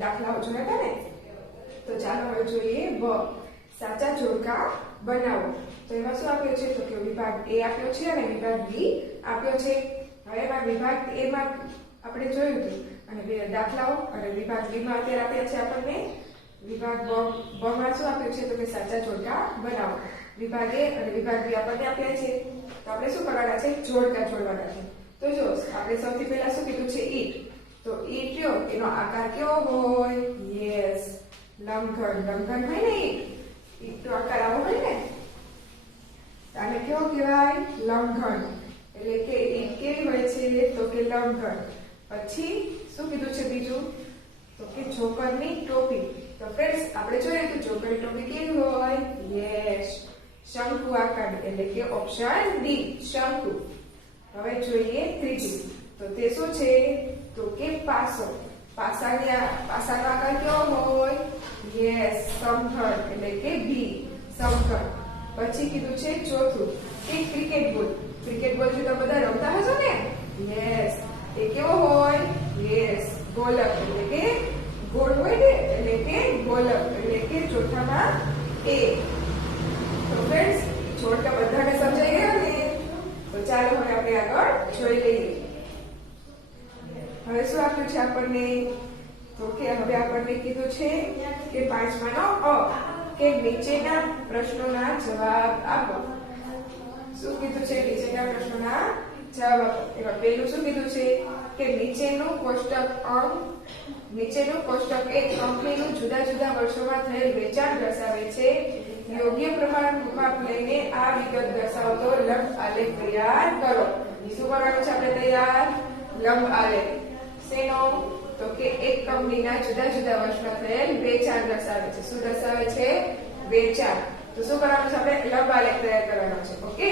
દાખલાઓ જોયા હતા ને. તો ચાલો હવે જોઈએ બ. સાચા જોડકા બનાવો. તો એમાં શું આપ્યો છે? તો કે વિભાગ એ આપ્યો છે અને વિભાગ બી આપ્યો છે. હવે એમાં વિભાગ એ માં આપણે જોયું હતું અને બે દાખલાઓ અને વિભાગ બી માં અત્યારે આપ્યા છે આપણને. વિભાગ બ માં શું આપ્યું છે? તો કે સાચા જોડકા બનાવો. વિભાગ એ અને વિભાગ બી આપણને આપ્યા છે. તો આપણે શું કરવાના છે? જોડકા જોડવાના છે. તો જો આપણે સૌથી પહેલા શું કીધું છે? ઈટ. તો ઈટ લ્યો, એનો આકાર કેવો હોય? યસ, લંબઘન. લંબઘન હોય ને ઈટ. ઈટ તો આકાર આવો હોય ને, આને કેવો કહેવાય? લંબઘન. એટલે કે ઈટ કેવી હોય છે? તો કે લંબઘન. પછી શું કીધું છે બીજું? તો કે જોકરની ટોપી. તો ફ્રેન્ડ્સ આપણે જોઈએ તો જોકરની ટોપી કેવી હોય? યસ, શંકુ આકાર. એટલે કે ઓપ્શન ડી, શંકુ. હવે જોઈએ ત્રીજું. તો તે શું છે? તો કે પાસો. પાસાનો આકાર કેવો હોય? યસ, સમઘન. એટલે કે બી, સમઘન. પછી કીધું છે ચોથું કે ક્રિકેટ બોલ. ક્રિકેટ બોલ જો તમે બધા રમતા હશો ને? યસ, એ કેવો હોય? યસ, ગોલક. એટલે કે ગોળ હોય ને, એટલે કે ગોલક. એટલે કે ચોથામાં એ. તો ફ્રેન્ડ્સ, જોડકા બધાને સમજાઈ ગયા ને? તો ચાલો હવે આપણે આગળ જોઈ લઈએ. હવે શું આપ્યું છે આપણને? તો કે હવે આપણને કીધું છે કે 5માનો અ કે નીચેના પ્રશ્નોના જવાબ આપો. શું કીધું છે? નીચેના પ્રશ્નોના જવાબ આપો. એમાં પહેલું શું કીધું છે? કે નીચેનું કોષ્ટક એક કંપનીનું જુદા જુદા વર્ષોમાં થયેલ વેચાણ દર્શાવે છે. યોગ્ય પ્રમાણમાં લઈને આ વિગત દર્શાવતો લંબ આલેખ તૈયાર કરો. શું કરવાનું છે આપણે તૈયાર? લંબ આલેખ. શેનો? તો કે એક કંપનીના જુદા જુદા વર્ષમાં થયેલ વેચાણ દર્શાવે છે. શું દર્શાવે છે? વેચાણ. તો શું કરવાનું છે? આપણે લંબ આલેખ તૈયાર કરવાનો છે. ઓકે,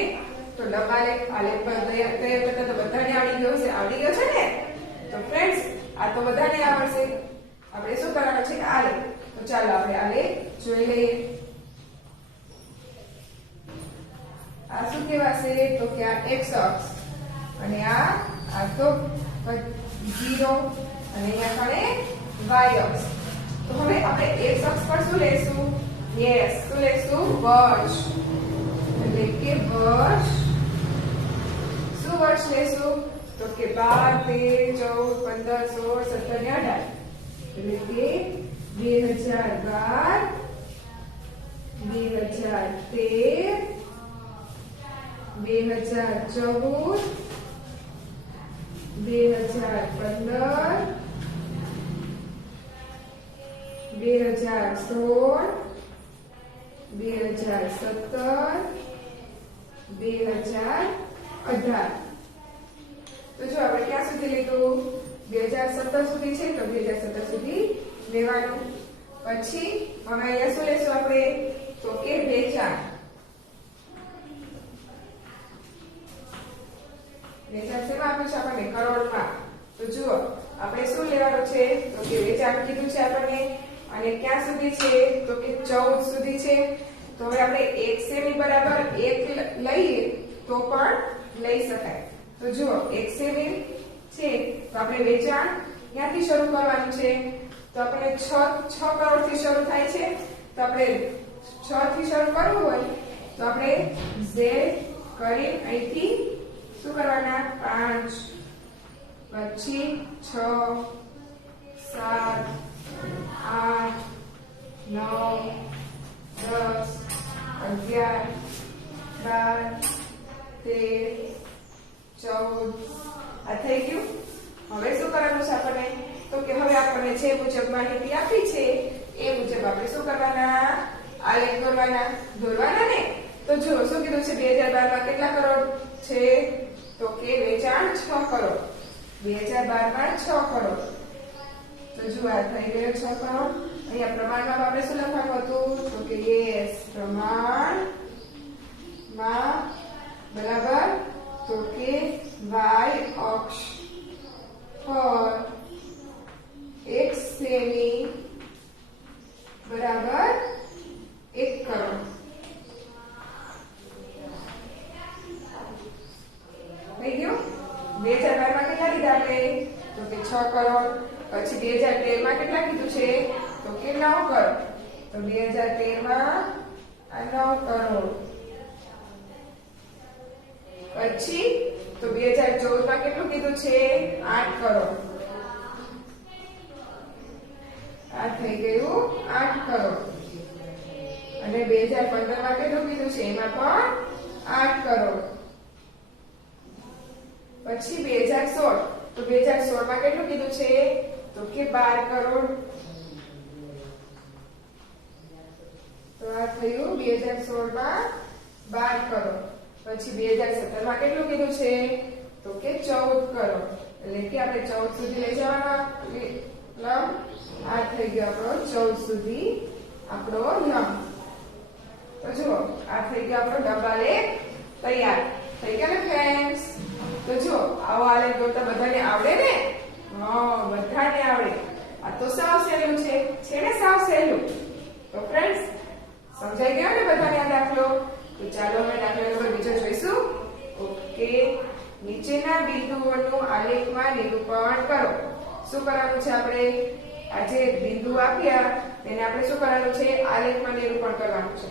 તો લંબ આલેખ પર તૈયાર કરતા તો બધાને આવડી ગયો છે. આવડી ગયો છે ને? તો ફ્રેન્ડ્સ, આ તો બધાને આવડશે. આપણે શું કરવાનું છે? આલેખ. તો ચાલો આપણે આલેખ જોઈ લઈએ. આ શું કહેવાશે? તો કે આ એક્સ અક્ષ અને આ તો 0 અને અહીંયા કણે y અક્ષ. તો હવે આપણે x અક્ષ પર શું લેશું? યસ, શું લેશું? વર્ષ. એટલે કે વર્ષ. શું વર્ષ લેશું? તો કે 12, 13, 14, 15, 16, 17 અને 18. એટલે કે 2012, 2013, 2014, 2015, 2016, 2017, 2018. તો જો આપણે ક્યાં સુધી લીધું? 2017 સુધી છે તો 2017 સુધી લેવાનું. પછી હવે અહીંયા શું લેશું આપણે? તો કે વેચાણ. વેચાણ શેમાં આપ્યું છે આપણને? કરોડમાં. તો જુઓ આપણે શું લેવાનું છે? તો કે વેચાણ કીધું છે આપણને અને ક્યાં સુધી છે? તો કે 14 સુધી છે. તો હવે આપણે 1 સેમી બરાબર 1 લઈએ તો પણ લઈ શકાય. તો જુઓ 1 સેમી છે તો આપણે વેચાણ ક્યાંથી શરૂ કરવાનું છે? તો આપણે 6 કરોડથી શરૂ થાય છે. તો આપણે 6 થી શરૂ કરવું હોય તો આપણે z કરી અહીંથી શું કરવાના? 5, પછી 6, 7, 8, 9, 10, 11, 12, 13, 14. આ થઈ ગયું. હવે શું કરવાનું છે આપણને? તો કે હવે આપણને જે મુજબ માહિતી આપી છે એ મુજબ આપણે શું કરવાના? આલેખ દોરવાના ને? તો જો શું કીધું છે? 2012 માં કેટલા કરોડ છે? તો કે વેચાણ 6 કરોડ. 2012 માં 6 કરોડ. તો જો આ થઈ ગયો 6 કરોડ. અહીંયા પ્રમાણમાં આપણે શું લખવાનું હતું? તો કે યસ, પ્રમાણમાં બરાબર. તો કે y અક્ષ પર 1 સેમી બરાબર 1 કરોડ. થઈ ગયું. 2012 માં કેટલા લીધા આપણે? તો કે 6 કરોડ. પછી 2013 માં કેટલા કીધું છે તો કે 9 કરોડ. તો 2013 માં આ 9 કરોડ. પછી તો 2014 માં કેટલું કીધું છે 8 કરોડ. આ થઈ ગયું 8 કરોડ. અને 2015 માં કેટલું કીધું છે એમાં પણ 8 કરોડ. પછી 2016 તો 2016 માં કેટલું કીધું છે તો કે 12 કરોડ. તો આ થયું 2016 માં 12 કરોડ. પછી 2017 માં કેટલું કીધું છે તો કે 14 કરોડ. એટલે કે આપણે 14 સુધી લઈ જવાના લંબ. આ થઈ ગયો આપણો 14 સુધી આપણો લંબ. તો જુઓ આ થઈ ગયો આપણો ડબ્બાલેખ તૈયાર થઈ ગયા ને ફ્રેન્ડ્સ. તો જો આવો આલેખ દોરતા બધાને આવડે ને? હા, બધાને આવડે. આ તો સાવ સહેલું છે ને સાવ સહેલું. તો ફ્રેન્ડ્સ સમજાઈ ગયો ને બધાને આ દાખલો? તો ચાલો હવે દાખલા નંબર બીજો જોઈશું. ઓકે, નીચેના બિંદુઓનું આલેખમાં નિરૂપણ કરો. શું કરવાનું છે આપણે? આ જે બિંદુ આપ્યા તેને આપણે શું કરવાનું છે? આલેખમાં નિરૂપણ કરવાનું છે.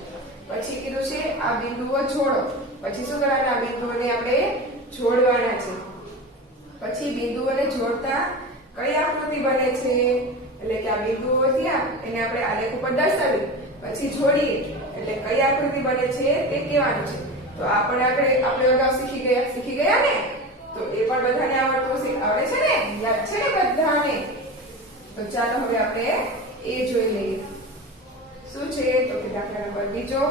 પછી કીધું છે આ બિંદુઓ જોડો. પછી શું કરવાનું? આ બિંદુઓને આપણે જોડવાના છે. પછી બિંદુઓને જોડતા કઈ આકૃતિ બને છે? એટલે કે આ બિંદુઓ થયા એને આપણે આલેખ ઉપર દર્શાવી પછી જોડીએ એટલે કઈ આકૃતિ બને છે તે કહેવાનું છે. તો આપણે અગાઉ શીખી ગયા ને? તો એ પણ બધાને આવડે છે ને? યાદ છે ને બધાને? તો ચાલો હવે આપણે એ જોઈ લઈએ. શું છે તો કે દાખલા નંબર બીજો.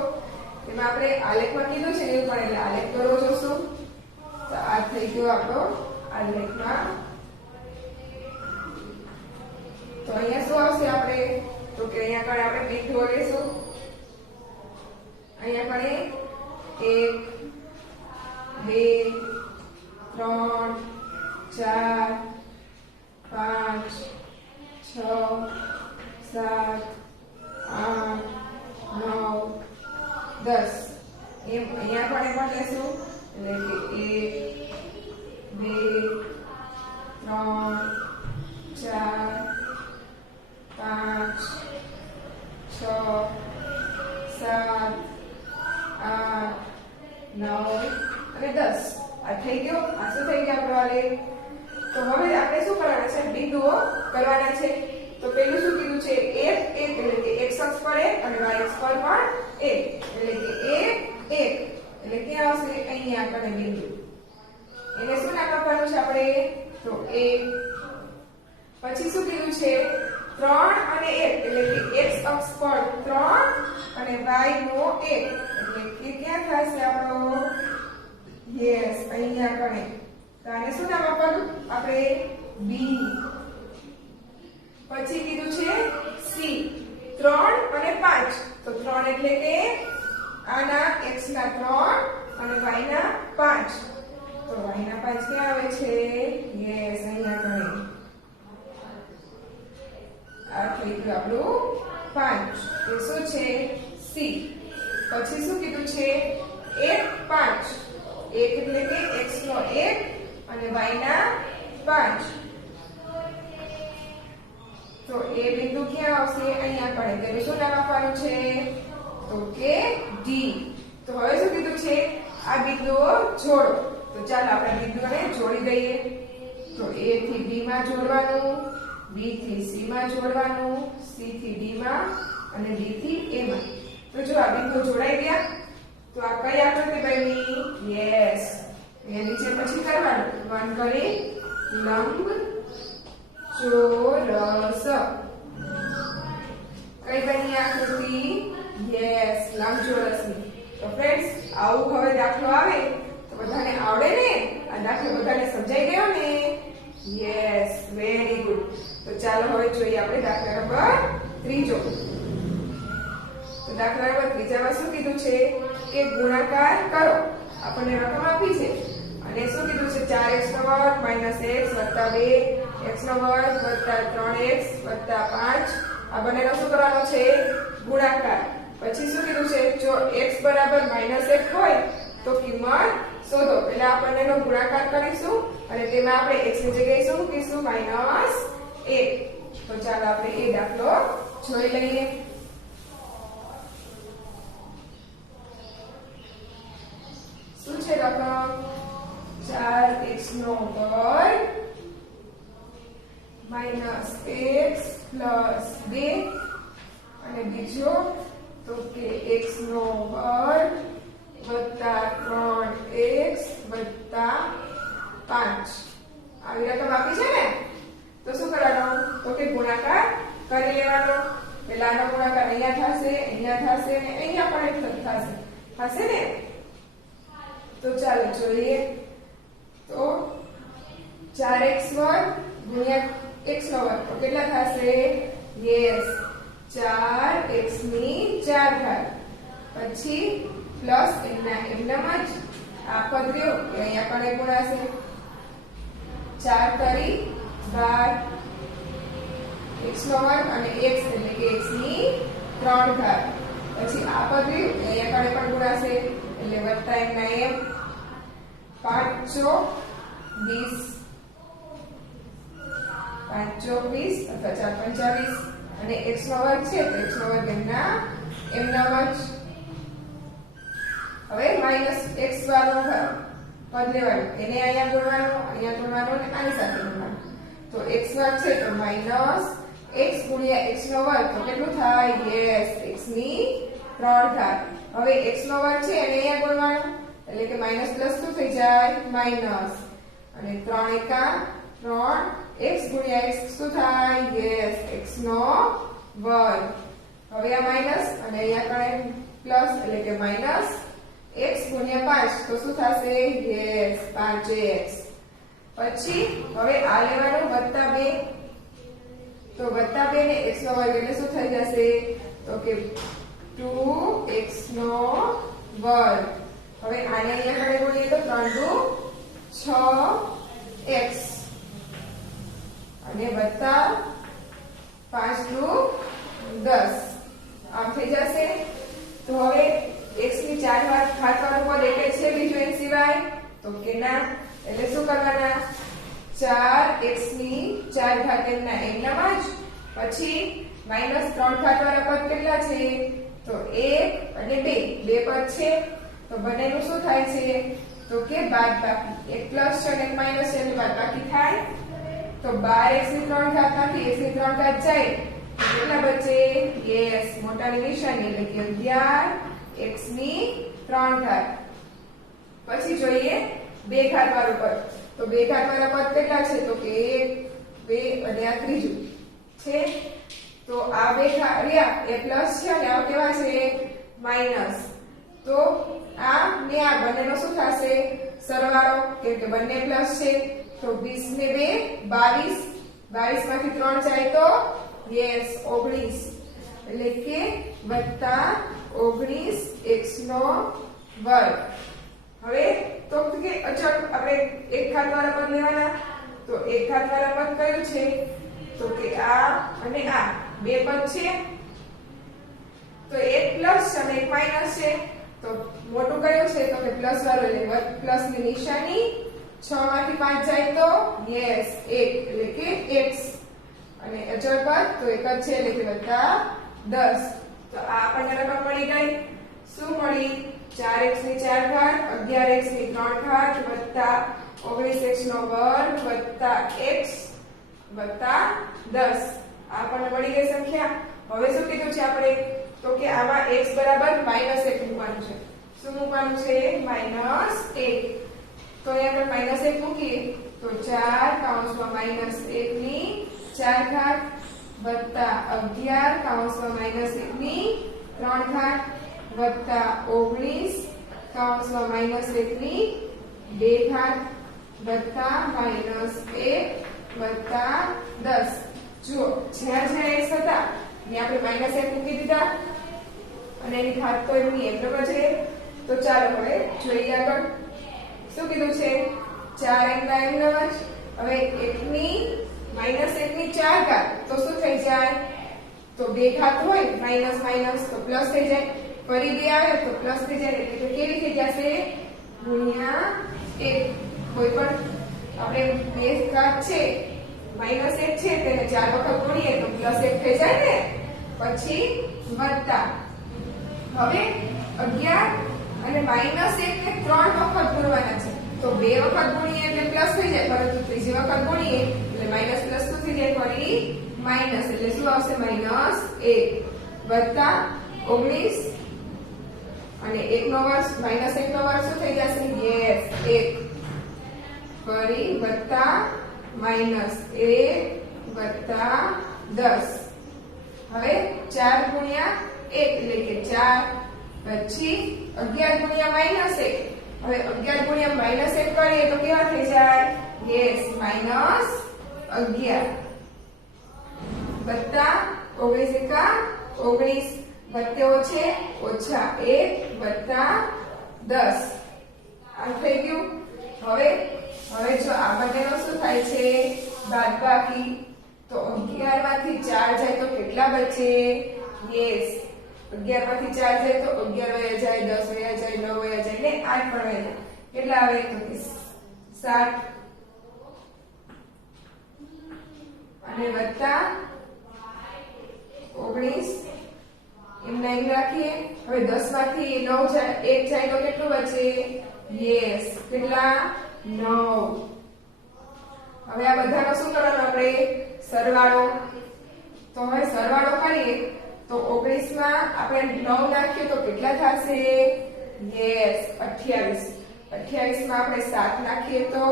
એમાં આપણે આલેખમાં કીધું છે ને પણ એટલે આલેખ દોરવો જોશું. તો આ થઈ ગયો આપણો આલેખમાં. તો અહીંયા શું આવશે આપણે? તો કે અહીંયા કણે આપણે બિંદુઓ લેશું. અહીંયા કણે 1 2 3 4 5 6 7 8 9 10 એમ અહીંયા પણ લેશું. એટલે કે 1 2 3 4 5 6 7 8 9 અને 10. આ થઈ ગયો. આ શું થઈ ગયો આપણો આલેખ? તો હવે આપણે શું કરવાના છે? બિંદુઓ કરવાના છે. તો પેલું શું કીધું છે? 1 1 એટલે કે x અક્ષ પર 1 અને y અક્ષ પર પણ 1 એટલે કે 1 1 એટલે ક્યાં આવશે? અહીંયા કને બિંદુ. એને શું નામ આપવાનું છે આપણે? તો 1. પછી શું કીધું છે? 3 અને 1 એટલે કે x અક્ષ પર 3 અને y નો 1 એટલે કે ક્યાં થશે આપણો? યસ, અહીંયા કણે. તો આને શું નામ આપવાનું આપણે? b. પછી કીધું છે c 3 અને 5. તો 3 એટલે કે આના x ના 3 અને y ના 5. તો y ના 5 ક્યાં આવે છે? યસ, અહીંયા કણે. આ થઈ ગયું આપણું 5. એ શું છે? c. પછી શું કીધું છે? 1 5. 1 એટલે કે x નો 1 અને y ના 5. તો એ બિંદુ ક્યાં આવશે? અહીંયા પડે. તેને શું નામ આપવાનું છે? તો કે D. તો હવે શું કીધું છે? આ બિંદુઓ જોડો. તો ચાલો આપણે બિંદુઓને જોડી દઈએ. તો A થી B માં જોડવાનું, B થી C માં જોડવાનું, C થી D માં અને D થી A માં. તો જો આ બિંદુ જોડાઈ ગયા. તો આ કઈ આકૃતિ બની? યસ. એ નીચે પછી કરવાનું. 1 કરી લંબ ચોરસ. કઈ બની આકૃતિ? યસ, લંબચોરસની. તો ફ્રેન્ડ્સ આવું હવે દાખલો આવે તો બધાને આવડે ને? આ દાખલો બધાને સમજાઈ ગયો ને? Yes, very good. તો ચાલો હવે જોઈએ આપણે દાખલા નંબર ત્રીજો. તો દાખલા નંબર ત્રીજામાં શું કીધું છે? કે ગુણાકાર કરો. આપણને રકમ આપી છે અને શું કીધું છે? 4x નો વર્ગ -x વત્તા 2x નો વર્ગ વત્તા 3x વત્તા 5. આ બંનેનો શું કરવાનો છે? ગુણાકાર. પછી શું કીધું છે? જો x બરાબર -1 હોય તો કિંમત શોધો. એટલે આ બંનેનો ગુણાકાર કરીશું અને તેમાં આપણે x ની જગ્યાએ શું મૂકીશું? -1. તો ચાલો આપણે એ દાખલો જોઈ લઈએ. શું છે રકમ? 4x નો વર્ગ માઇનસ x પ્લસ 2 અને બીજો તો કે x નો વર્ગ વત્તા 3x વત્તા 5 આવી રકમ આપી છે ને. તો શું કરવાનું? તો કે ગુણાકાર કરી લેવાનો. પહેલાનો ગુણાકાર અહીંયા થશે ને અહીંયા પણ થશે ને. તો ચાલો જોઈએ. તો 4x વર્ગ ગુણ્યા x નો વર્ગ તો કેટલા થશે? યસ 4x ની 4 ઘાત પછી પ્લસ એમનામ જ આ પદ રહ્યું કે અહીંયા પણ એક ગુણાશે 4 તરી 12 x નો વર્ગ અને x એટલે કે x ની 3 ઘાત પછી આ પદ રહ્યું અહીંયા પણ ગુણાશે એટલે વત્તા એમના એમ 5 ચોક 20 5 ચોક 20 અથવા 4 પંચા 20 અને x નો વર્ગ છે તો x નો વર્ગ એમનામ જ. હવે માઈનસ x વાળો પદ લેવાનું એને અહીંયા ગુણવાનું અને આની સાથે ગુણવાનું. તો x વર્ગ છે તો માઈનસ x ગુણ્યા x નો વર્ગ તો કેટલું થાય? યસ x ની 3 ઘાત. હવે x નો વર્ગ છે એને અહીંયા ગુણવાનું એટલે કે માઈનસ પ્લસ શું થઈ જાય? માઈનસ અને 3 એકા 3 x ગુણ્યા x શું થાય? યસ x નો વર્ગ. હવે આ માઈનસ અને અહીંયા કણે પ્લસ એટલે કે માઈનસ x ગુણ્યા 5 તો શું થશે? Yes 5x. પછી હવે આ લેવાનું વત્તા 2 તો વત્તા 2 ને x નો વર્ગ એટલે શું થઈ જશે? તો કે 2x નો વર્ગ. હવે આને અહીંયા કણે ગુણીએ તો 3 દુ 6x અને વત્તા 5 દુ 10 આમ થઈ જશે. તો હવે x ની 4 ઘાત વાળું પદ એટલે છે બીજું એના સિવાય તો કે ના. એટલે શું કરવાના? 4x ની 4 ઘાત એમનામ જ પછી માઈનસ 3 ઘાત વાળા પદ કેટલા છે? તો 1 અને 2 પદ છે તો બંનેનું શું થાય છે? તો કે બાદબાકી. એક પ્લસ છે અને એક માઈનસ છે એટલે બાદબાકી થાય. તો 12x ની 3 ઘાત માંથી x ની 3 ઘાત જાય કેટલા બચે? યસ મોટાની નિશાની એટલે કે 11x ની 3 ઘાત. પછી જોઈએ 2 ઘાત વાળું પદ. તો 2 ઘાત વાળા પદ કેટલા છે? તો કે 1 2 અને આ ત્રીજું છે. તો આ 2 ઘાત રહ્યા એ પ્લસ છે અને આ કેવા છે? માઈનસ. તો આ ને આ બંનેનો શું થશે? સરવાળો કેમ કે બંને પ્લસ છે. તો 20 ને 2 22 22 માંથી 3 જાય તો યસ 19 એટલે કે વત્તા 19 x નો વર્ગ. હવે તો કે અચળ આપણે એક ઘાત વાળા પદ લેવાના. તો એક ઘાત વાળા પદ કયું છે? તો કે આ અને આ બે પદ છે. તો એક પ્લસ અને એક માઈનસ છે. તો મોટું કયું છે? તો કે પ્લસ વાળું એટલે પ્લસ ની નિશાની 6 માંથી 5 જાય તો યસ 1 એટલે કે x અને અચળ પદ તો એક જ છે એટલે કે વત્તા 10. તો આ આપણને રકમ મળી ગઈ. શું મળી? 4x ની 4 ઘાત 11x ની 3 ઘાત વત્તા 19x નો વર્ગ વત્તા x વત્તા 10 આ આપણને મળી ગઈ સંખ્યા. હવે શું કીધું છે આપણે? તો કે આમાં x બરાબર -1 મૂકવાનું છે. શું મૂકવાનું છે? -1. તો અહીંયા આપણે -1 મૂકીએ તો 4 કૌંસમાં -1 ની 4 ઘાત વત્તા 11 કૌંસમાં -1 ની 3 ઘાત વત્તા 19 કૌંસમાં -1 ની 2 ઘાત વત્તા -1 વત્તા 10. જુઓ જ્યાં જ્યાં x હતા ત્યાં આપણે -1 મૂકી દીધા અને એની ઘાત તો એમની એમ જ છે. તો ચાલો હવે જોઈએ આગળ શું કીધું છે? 4 એમના એમના જ. હવે 1 ની -1 ની 4 ઘાત તો શું થઈ જાય? તો 2 ઘાત હોય માઈનસ માઈનસ તો પ્લસ થઈ જાય. ફરી 2 આવે તો પ્લસ થઈ જાય એટલે કે કેવી થઈ જશે? ગુણ્યા 1. કોઈ પણ આપણે 2 ઘાત છે -1 છે તેને 4 વખત ગુણીએ તો +1 થઈ જાય ને, પછી વત્તા. હવે 11 અને -1 ને 3 વખત ગુણવાના છે, તો 2 વખત ગુણીએ એટલે પ્લસ થઈ જાય, પરંતુ ત્રીજી વખત ગુણીએ એટલે માઈનસ પ્લસ શું થઈ જાય, ફરી માઈનસ, એટલે શું આવશે, -1 વત્તા 19 અને 1 નો વર્ગ, -1 નો વર્ગ શું થઈ જશે, યસ 1, ફરી વત્તા -1 વત્તા 10. હવે 4 ગુણ્યા 1 એટલે કે 4, પછી 11 ગુણ્યા -1, હવે 11 ગુણ્યા -1 કરીએ તો કેવા થઈ જાય, યસ -11 વત્તા 19 એકા 19 વત્તેઓ છે ઓછા 1 વત્તા 10. આ થઈ ગયું. હવે જો આ બંનેનો શું થાય છે, બાદબાકી, તો 11 માંથી 4 જાય તો કેટલા બચે, યસ 11 માંથી 4 જાય તો 11 વયા જાય, 10 વયા જાય, 9 વયા જાય ને 8 પણ વયા જાય, કેટલા આવે તો 7 અને વત્તા 19 એમના એમ રાખીએ. હવે 10 માંથી 9 જાય, 1 જાય તો કેટલું બચે, યસ કેટલા 9. હવે આ બધાનો શું કરવાનો, આપણે સરવાળો. તો હવે સરવાળો કરીએ તો 19 માં આપણે 9 નાખીએ તો કેટલા થશે, યસ 28. 28 માં આપણે 7 નાખીએ તો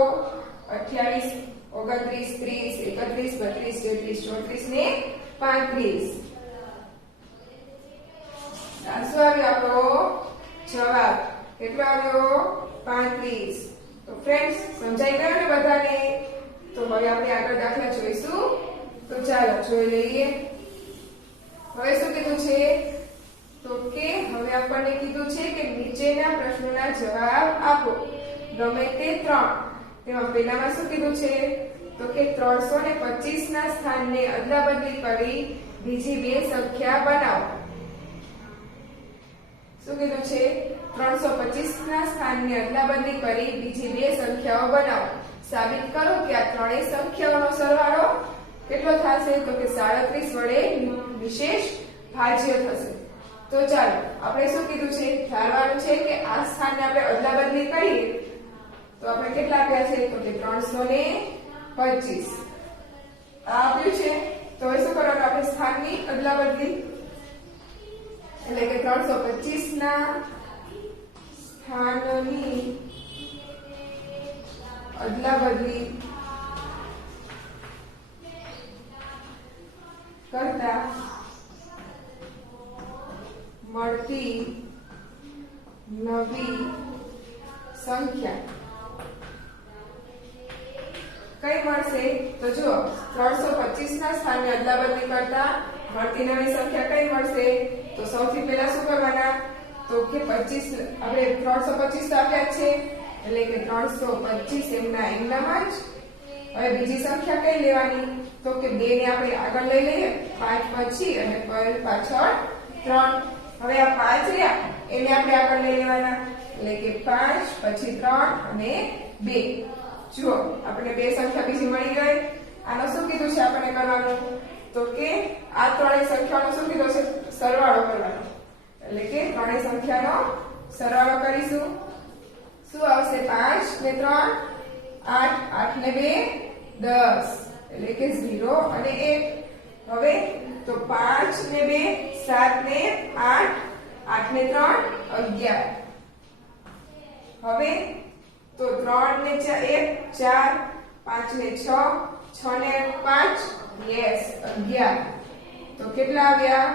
28, 29, 30, 31, 32, 33, 34 ને 35. શું આવ્યો આપણો જવાબ, કેટલો આવ્યો, 35. તો ફ્રેન્ડ્સ સમજાઈ ગયો ને બધાને? તો હવે આપણે આગળ દાખલા જોઈશું. તો ચાલો જોઈ લઈએ. હવે શું કીધું છે, તો કે હવે આપણને કીધું છે કે નીચેના પ્રશ્નોના જવાબ આપો, ગમે તે 3. તેમાં પહેલામાં શું કીધું છે, તો કે 325 ના સ્થાનને અદલાબદલી કરી બીજી બે સંખ્યા બનાવો. શું કીધું છે, 325 ના સ્થાનને અદલાબદલી કરી બીજી બે સંખ્યાઓ બનાવો. સાબિત કરો કે આ ત્રણેય સંખ્યાઓનો સરવાળો કેટલો થશે, તો કે 37 વડે વિશેષ ભાજ્ય થશે. તો ચાલો આપણે શું કીધું છે, ધારવાનું છે કે આ સ્થાનને આપણે અદલાબદલી કરીએ તો આપણે કેટલા આપ્યા છે, તો કે 325 આ આપ્યું છે. તો હવે શું કરવાનું, આપણે સ્થાનની અદલાબદલી, એટલે કે 325 ના સ્થાનની અદલાબદલી કરતા મળતી નવી સંખ્યા કઈ મળશે, તો જુઓ 325 ના સ્થાનને અદલાબદલી કરતા મળતી નવી સંખ્યા કઈ મળશે. તો સૌથી પહેલા શું કરવાના, તો કે 25 આપણે 325 આપ્યા છે એટલે કે 325 એમનામાં જ. હવે બીજી સંખ્યા કઈ લેવાની, તો કે 2 ને આપણે આગળ લઈ લઈએ, 5 પછી અને પાછળ 3. હવે આ 5 રહ્યા એને આપણે આગળ લઈ લેવાના, એટલે કે 5 પછી 3 અને 2. જુઓ આપણે બે સંખ્યા બીજી મળી ગઈ. આનો શું કીધું છે આપણે કરવાનું, તો કે આ ત્રણેય સંખ્યાનો શું કીધું છે, સરવાળો કરવાનો. એટલે કે ત્રણેય સંખ્યાનો સરવાળો કરીશું. શું આવશે, 5 ને 3 8, 8 ને 2 10, એટલે કે 0 અને 1. હવે તો 5 ને 2 7 ને 8, 8 ને 3 11. હવે તો 3 ને 1 4, 5 ને 6, 6 ને 5 યસ 11. તો કેટલા આવ્યા,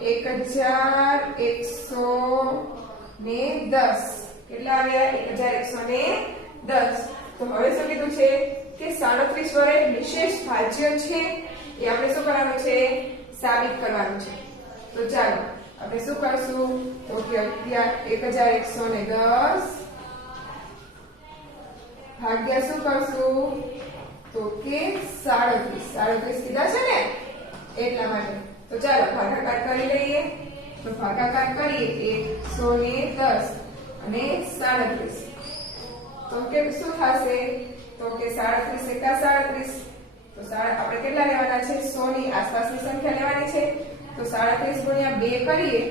1110. કેટલા આવ્યા, 1110. તો હવે શું કીધું છે કે 37 વડે વિશેષ ભાજ્ય છે, એ આપણે શું કરવાનું છે, સાબિત કરવાનું છે. તો ચાલો આપણે શું કરશું, તો કે 1110 ભાગ્યા શું કરશું, તો કે 37 કીધા છે ને એટલા માટે. તો ચાલો ભાગાકાર કરી લઈએ. તો ભાગાકાર કરીએ 110 અને 37. તો કે શું થશે, તો કે 37 એકા 37, તો આપણે કેટલા લેવાના છે? 100 ની આસપાસની સંખ્યા લેવાની છે. તો 37 ગુણ્યા 2 કરીએ.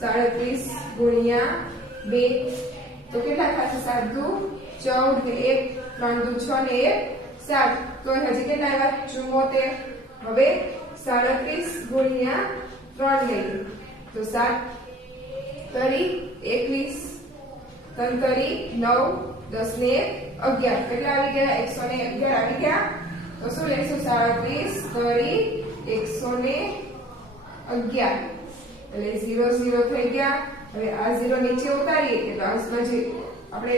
37 ગુણ્યા 2 તો કેટલા થશે? 7 દુ 14 ને 1 3 દુ 6 ને 1 7. તો હજી કેટલા આવ્યા? 74. હવે 37 ગુણ્યા 3 લઈએ. તો 7 તરી 21 3 તરી 9 10 ને 11 કેટલા આવી ગયા? 111 આવી ગયા. તો શું લઈશું? 37 તરી 111 એટલે 0 0 થઈ ગયા. હવે આ 0 નીચે ઉતારીએ એટલે અંશમાં જે આપણે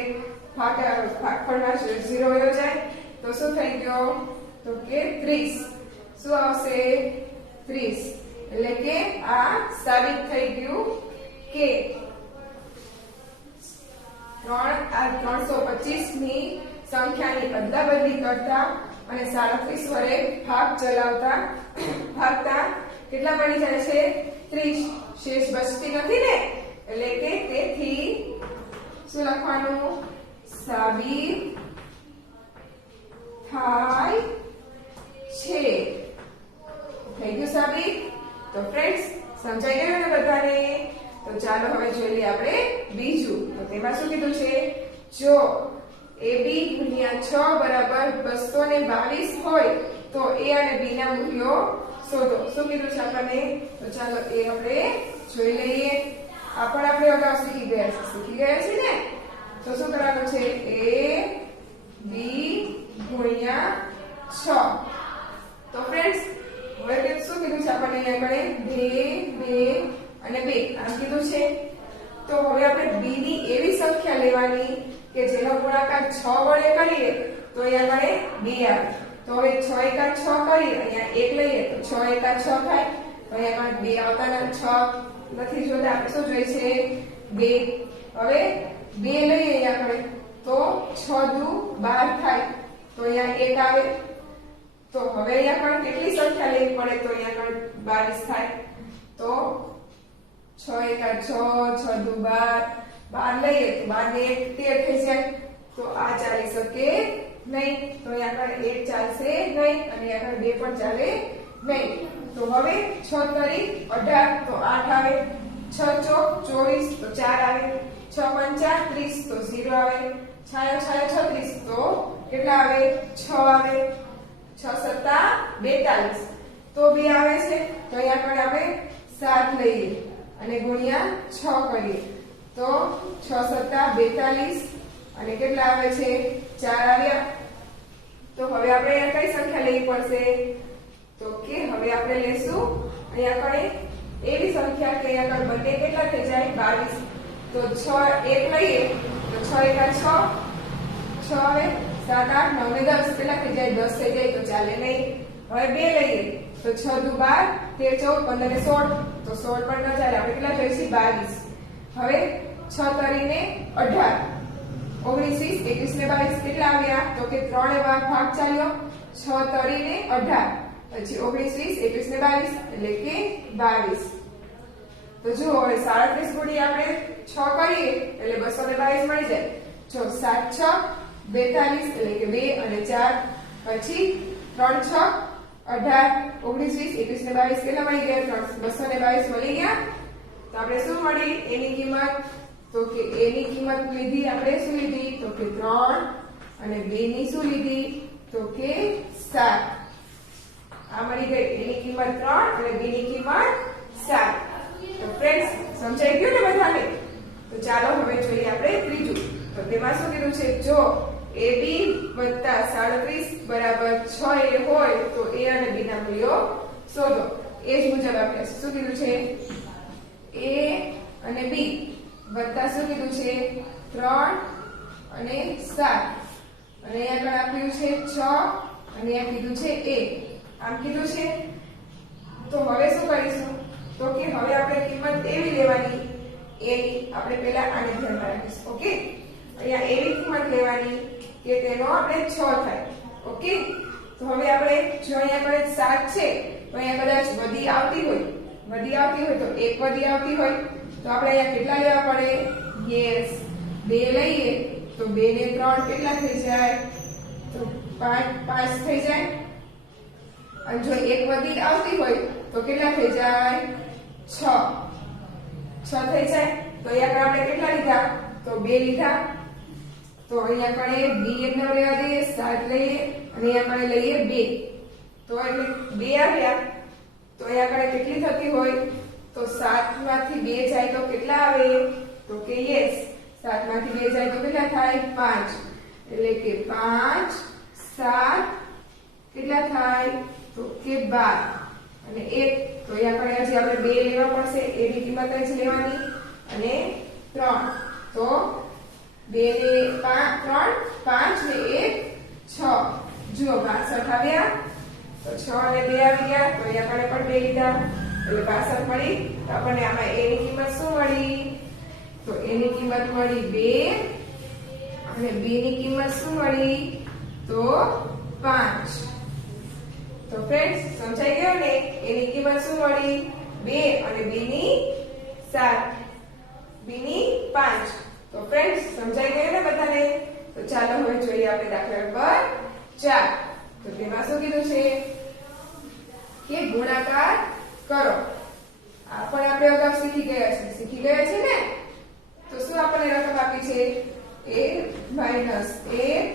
ભાગફળમાં 0 વયો જાય તો શું થઈ ગયો? તો કે 30. શું આવશે? 30. એટલે કે આ સાબિત થઈ ગયું કે 325 ની સંખ્યાની અદલાબદલી કરતા અને 37 વડે ભાગ ચલાવતા ભાગતા કેટલા મળી જાય છે? 30. શેષ બચતી નથી ને, એટલે કે તેથી શું લખવાનું? સાબિત થાય છે. થઈ ગયું સાબિત. તો ફ્રેન્ડ્સ સમજાઈ ગયું ને બધાને? તો ચાલો હવે જોઈ લઈએ આપણે બીજું. તો તેમાં શું કીધું છે? જો AB ગુણ્યા 6 બરાબર 222 હોય તો A અને B ના મૂલ્યો શોધો. શું કીધું છે આપણને? તો ચાલો એ આપણે જોઈ લઈએ. આ પણ આપણે અગાઉ શીખી ગયા છે ને? તો શું કરવાનું છે? AB ગુણ્યા 6. તો ફ્રેન્ડ્સ હવે શું કીધું છે આપણને? અહીંયા આગળ 2 અને 2 આમ કીધું છે. તો હવે આપણે b ની એવી સંખ્યા લેવાની કે જેનો ગુણાકાર 6 વડે કરીએ તો અહીંયા આગળ 2 આવે. તો હવે 6 એકા 6 કરીએ, અહીંયા 1 લઈએ તો 6 એકા 6 થાય. તો અહીંયા આગળ 2 આવતા નથી જોતા, આપણે શું જોઈએ છે? 2. હવે 2 લઈએ અહીંયા આગળ તો 6 દુ 12 થાય. તો અહીંયા 1 આવે. તો હવે અહીંયા પણ કેટલી સંખ્યા લેવી પડે? તો અહીંયા આગળ 22 થાય. તો 6 એકા 6 6 દુ 12 12 લઈએ તો 12 ને 1 13 થઈ જાય. તો આ ચાલી શકે નહીં. તો અહીંયા આગળ 1 ચાલશે નહીં અને અહીંયા આગળ 2 પણ ચાલે નહીં. તો હવે 6 તરી 18 તો 8 આવે. 6 ચોક 24 તો 4 આવે. 6 પંચા 30 તો 0 આવે. 6 36 તો કેટલા આવે? 6 આવે. 6 સત્તા 42 તો 2 આવે છે. તો અહીંયા આગળ આપણે 7 લઈએ અને ગુણ્યા 6 કરીએ તો 6 સત્તા 42 અને કેટલા આવે છે? 4 આવ્યા. તો હવે આપણે અહીંયા કઈ સંખ્યા લેવી પડશે? તો કે હવે આપણે લેશું અહીંયા આગળ એવી સંખ્યા કે અહીંયા આગળ બંને કેટલા થઈ જાય? 22. તો 6 1 લઈએ તો 6 એકા 6 6 આવે. 7 8 9 ને 10 કેટલા થઈ જાય? 10 થઈ જાય. તો ચાલે નહીં. હવે 2 લઈએ તો 6 દુ 12 13 14 15 ને 16 તો 16 પણ ન ચાલે. આપણે કેટલા જોઈશે? 22. હવે 6 તરીને 18 19 20 21 ને 22 કેટલા આવ્યા? તો કે 3 એવા ભાગ ચાલ્યો. 6 તરીને 18 પછી 19 20 21 ને 22 એટલે કે 22. તો જો હવે 37 ગુણી આપણે 6 કરીએ એટલે 222 મળી જાય. જો 7 6 42 એટલે કે 2 અને 4 પછી 3 6 18 19 20 21 ને 22 કેટલા મળી ગયા? 222 મળી ગયા. તો આપણે શું મળી? એની કિંમત. તો કે a ની કિંમત લીધી આપણે. શું લીધી? તો કે 3 અને b ની શું લીધી? તો કે 7. આ મળી ગઈ. a ની કિંમત 3 અને b ની કિંમત 7. તો ફ્રેન્ડ્સ સમજાઈ ગયું ને બધાને? તો ચાલો હવે જોઈએ આપણે ત્રીજું. તો તેમાં શું કીધું છે? જો AB + 37 બરાબર 6a હોય તો a અને b ના મૂલ્યો શોધો. એ જ મુજબ આપણે શું કીધું છે? a અને b વત્તા શું કીધું છે? 3 અને 7 અને અહીંયા આગળ આપ્યું છે 6 અને અહીંયા કીધું છે a. આમ કીધું છે. તો હવે શું કરીશું? તો કે હવે આપણે કિંમત એવી લેવાની a ની. આપણે પહેલા આને ધ્યાનમાં રાખીશું. ઓકે, અહીંયા એવી કિંમત લેવાની કે તેનો આપણે 6 થાય. ઓકે, તો હવે આપણે જો અહીંયા આગળ 7 છે તો અહીંયા કદાચ વધી આવતી હોય તો 1 વધી આવતી હોય તો આપણે અહીંયા કેટલા લેવા પડે? યસ, 2 લઈએ તો 2 ને 3 કેટલા થઈ જાય? તો 5 થઈ જાય. અને જો એક વધી આવતી હોય તો કેટલા થઈ જાય 6 થઈ જાય તો અહીંયા આપણે કેટલા લીધા તો 2 લીધા તો અહીંયા કણે b એમનો લેવા દઈએ 7 લઈએ અને અહીંયા કણે લઈએ 2 તો એટલે 2 આવ્યા તો અહીંયા કણે કેટલી થતી હોય તો 7 માંથી 2 જાય તો કેટલા આવે તો કે યસ 7 માંથી 2 જાય તો કેટલા થાય 5 એટલે કે 5 7 કેટલા થાય તો કે 12 અને 1 તો અહીંયા કણે હજી આપણે 2 લેવા પડશે એની કિંમત જ લેવાની અને 3 તો 2 ને 3 5 ને 1 6 જુઓ 62 આવ્યા તો 6 અને 2 આવી ગયા તો અહીંયા કણે પણ 2 લીધા એટલે 62 મળી તો આપણને આમાં a ની કિંમત શું મળી તો a ની કિંમત મળી 2 અને b ની કિંમત શું મળી તો 5 તો ફ્રેન્ડ્સ સમજાઈ ગયો ને a ની કિંમત શું મળી 2 અને b ની 7 b ની 5 તો ફ્રેન્ડ્સ સમજાઈ ગયું ને બધાને તો ચાલો હવે જોઈએ આપણે દાખલા નંબર 4 તો તેમાં શું કીધું છે કે ગુણાકાર કરો આ પણ આપણે અગાઉ શીખી ગયા છે ને તો શું આપણને રકમ આપી છે a માઈનસ 1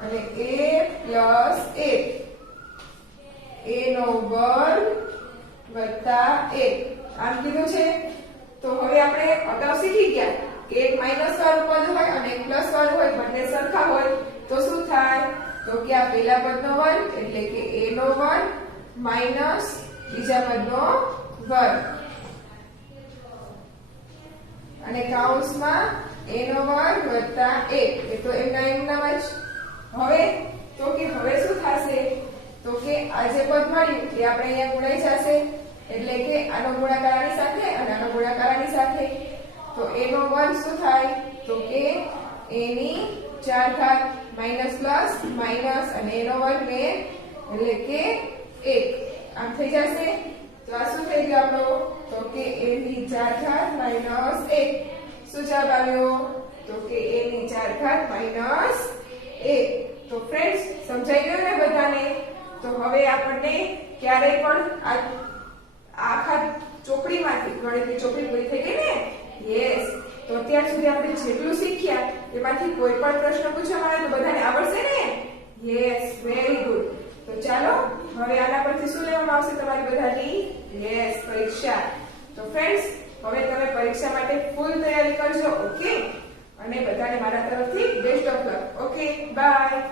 અને a પ્લસ 1 a નો વર્ગ વત્તા 1 આમ કીધું છે તો હવે આપણે અગાઉ શીખી ગયા કે એક માઈનસ વાળું પદ હોય અને એક પ્લસ વાળું હોય બંને સરખા હોય તો શું થાય તો કે આ પહેલા પદનો વર્ગ એટલે કે a નો વર્ગ માઈનસ બીજા પદનો વર્ગ અને કૌંસમાં a નો વર્ગ વત્તા 1 એ તો એમના જ હવે તો કે હવે શું થશે તો કે આ જે પદ મળ્યું એ આપણે અહીંયા ગુણાઈ જશે એટલે કે આનો ગુણાકાર આની સાથે અને આનો ગુણાકાર આની સાથે તો a નો વર્ગ શું થાય તો કે a ની 4 ઘાત માઈનસ પ્લસ માઈનસ અને a નો વર્ગ ને એટલે કે 1 આમ થઈ જશે તો આ શું થઈ ગયું આપણો તો કે a ની 4 ઘાત માઈનસ 1 શું જવાબ આવ્યો તો કે a ની 4 ઘાત માઈનસ 1 તો ફ્રેન્ડ્સ સમજાઈ ગયું ને બધાને તો હવે આપણને ક્યારેય પણ આખા ચોકડીમાંથી ગણિતની ચોકડી પૂરી થઈ ગઈ ને યસ તો અત્યાર સુધી આપણે જેટલું શીખ્યા એમાંથી કોઈ પણ પ્રશ્ન પૂછવામાં આવે તો બધાને આવડશે ને યસ વેરી ગુડ તો ચાલો હવે આના પરથી શું લેવામાં આવશે તમારી બધાની યસ પરીક્ષા તો ફ્રેન્ડ્સ હવે તમે પરીક્ષા માટે ફૂલ તૈયારી કરજો ઓકે અને બધાને મારા તરફથી best of luck okay bye